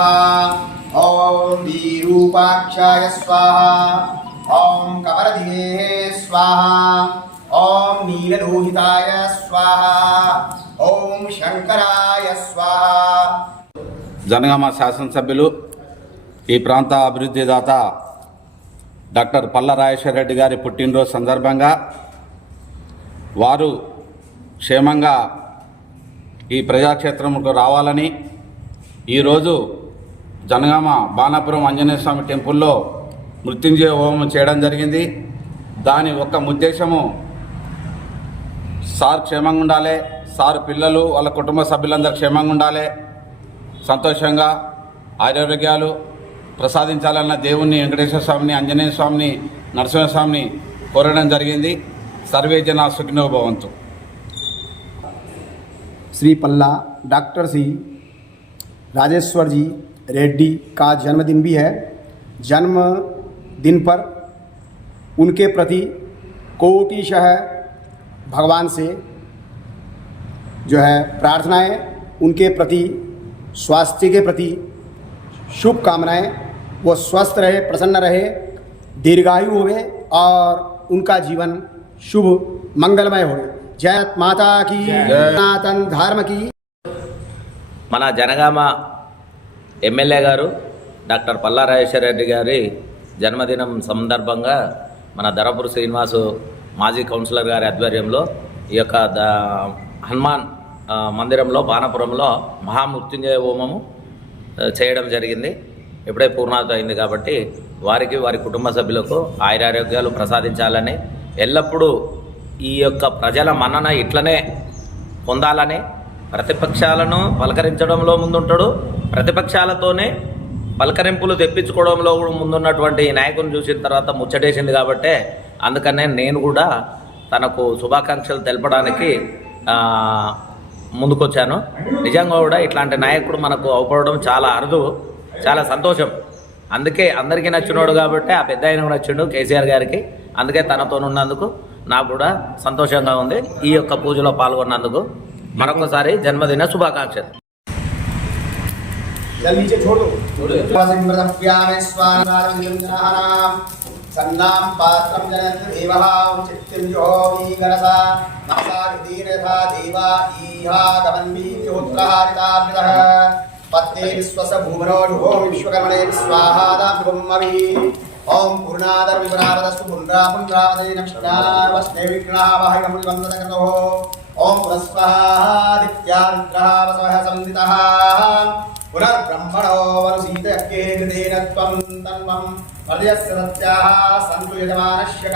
स्वाहा ओम विरूपाक्षाय स्वाहा ओम कमरधिने स्वाहा ओम नीललोहिताय स्वाहा ओम शंकराय स्वाहा। జనగామ శాసనసభ్యులు ఈ ప్రాంత అభివృద్ధి దాత డాక్టర్ పల్ల రాజేశ్వర రెడ్డి గారి పుట్టినరోజు సందర్భంగా వారు క్షేమంగా ఈ ప్రజాక్షేత్రంకు రావాలని ఈరోజు జనగామ బాణాపురం ఆంజనేయ స్వామి టెంపుల్లో మృత్యుంజయ హోమం చేయడం జరిగింది. దాని ఒక ఉద్దేశము సార్ క్షేమంగా ఉండాలి, సార్ పిల్లలు వాళ్ళ కుటుంబ సభ్యులందరూ క్షేమంగా ఉండాలి, సంతోషంగా ఆరోగ్యాలు ప్రసాదించాలన్న దేవుణ్ణి వెంకటేశ్వర స్వామిని, ఆంజనేయ స్వామిని, నరసింహస్వామిని కోరడం జరిగింది. सर्वे जना सुखिनो भवन्तु। श्री पल्ला डॉक्टर श्री राजेश्वर जी रेड्डी का जन्मदिन भी है। जन्मदिन पर उनके प्रति कोटिशः भगवान से जो है प्रार्थनाएं, उनके प्रति स्वास्थ्य के प्रति शुभकामनाएं, वो स्वस्थ रहे, प्रसन्न रहे, दीर्घायु हुए और उनका जीवन शुभ मंगलमय हो। जय माता की, सनातन धर्म की। మన జనగామ ఎమ్మెల్యే గారు డాక్టర్ పల్లా రాజేశ్వర రెడ్డి గారి జన్మదినం సందర్భంగా మన ధరపూర్ శ్రీనివాసు మాజీ కౌన్సిలర్ గారి ఆధ్వర్యంలో ఈ యొక్క హనుమాన్ మందిరంలో బాణాపురంలో మహామృత్యుంజయ హోమము చేయడం జరిగింది. ఇప్పుడే పూర్ణాహుతి అయింది కాబట్టి వారికి, వారి కుటుంబ సభ్యులకు ఆయురారోగ్యాలు ప్రసాదించాలని, ఎల్లప్పుడూ ఈ యొక్క ప్రజల మన్నన ఇట్లనే పొందాలని, ప్రతిపక్షాలను పలకరించడంలో ముందుంటాడు, ప్రతిపక్షాలతోనే పలకరింపులు తెప్పించుకోవడంలో కూడా ముందున్నటువంటి నాయకుని చూసిన తర్వాత ముచ్చటేసింది. కాబట్టే అందుకనే నేను కూడా తనకు శుభాకాంక్షలు తెలపడానికి ముందుకొచ్చాను. నిజంగా కూడా ఇట్లాంటి నాయకుడు మనకు అవపడడం చాలా అరుదు, చాలా సంతోషం. అందుకే అందరికీ నచ్చినోడు కాబట్టి ఆ పెద్ద ఆయన నచ్చిండు కేసీఆర్ గారికి. అందుకే తనతో ఉన్నందుకు నాకు కూడా సంతోషంగా ఉంది. ఈ యొక్క పూజలో పాల్గొన్నందుకు మరొకసారి జన్మదిన శుభాకాంక్షలు. सन्नाम पात्रं जनयन्तु देवः चित्तिर्यो वीगरसा नासाविदीरथा देवा ईहा गमन्वीत्योत्तरहारितामृतः पत्ते विश्वस भूमनो ॐ विश्वकर्मणे स्वाहादाभिगुम्मभिः ॐ पूर्णादर्विपरावदस्तु पुनरापुनरावदे नक्षत्रावस्ने विघ्नावहैकमुनिवन्दतकृतोः ॐ पुरस्वाहादित्यारुद्रः वसवः संदितः पुनर्ब्रह्मणो वरुसीतयज्ञे कृतेन त्वं तन्वं पर्यस्य सत्याः सन्तु यजमानस्य